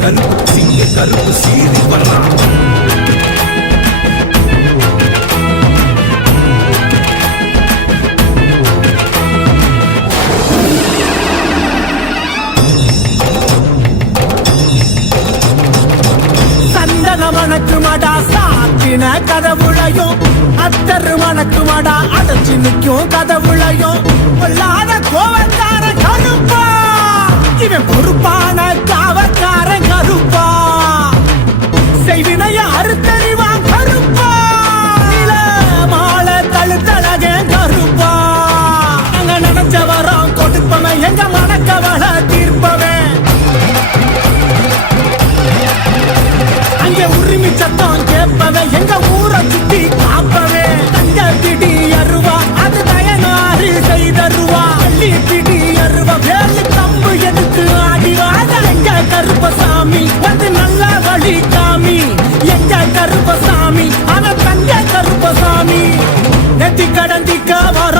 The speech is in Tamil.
கருப்பு சிங்க கருப்பு சீறி வர்றான். மணக்குமடா சாத்தின கதவுளையும் அத்தரு மணக்குமடா அடைச்சு நிற்கும் கதவுளையும் பொல்லாத கோவக்கார கருப்பா இவன் பொறுப்பான காவக்கார கருப்பா செய்வினைய அறுத்தறிவான் கருப்பா நில மாலை தழுத்தழக கருப்பா அங்க நினைச்ச வரோம் கொடுப்பவன் எங்க மணக்கவள தீர்ப்பவன் உரிமை சத்தம் கேட்பவே எங்க ஊரை சுத்தி காப்பவே தங்க பிடி அருவா அது தயனாறு செய்தருவா அள்ளி பிடி அருவா வேலு கம்பு எடுத்து ஆடிவாத எங்க கருப்பசாமி வந்து நல்ல வழி காமி எங்க கருப்பசாமி அவன் தங்க கருப்பசாமி நெத்தி கடந்திக்க வர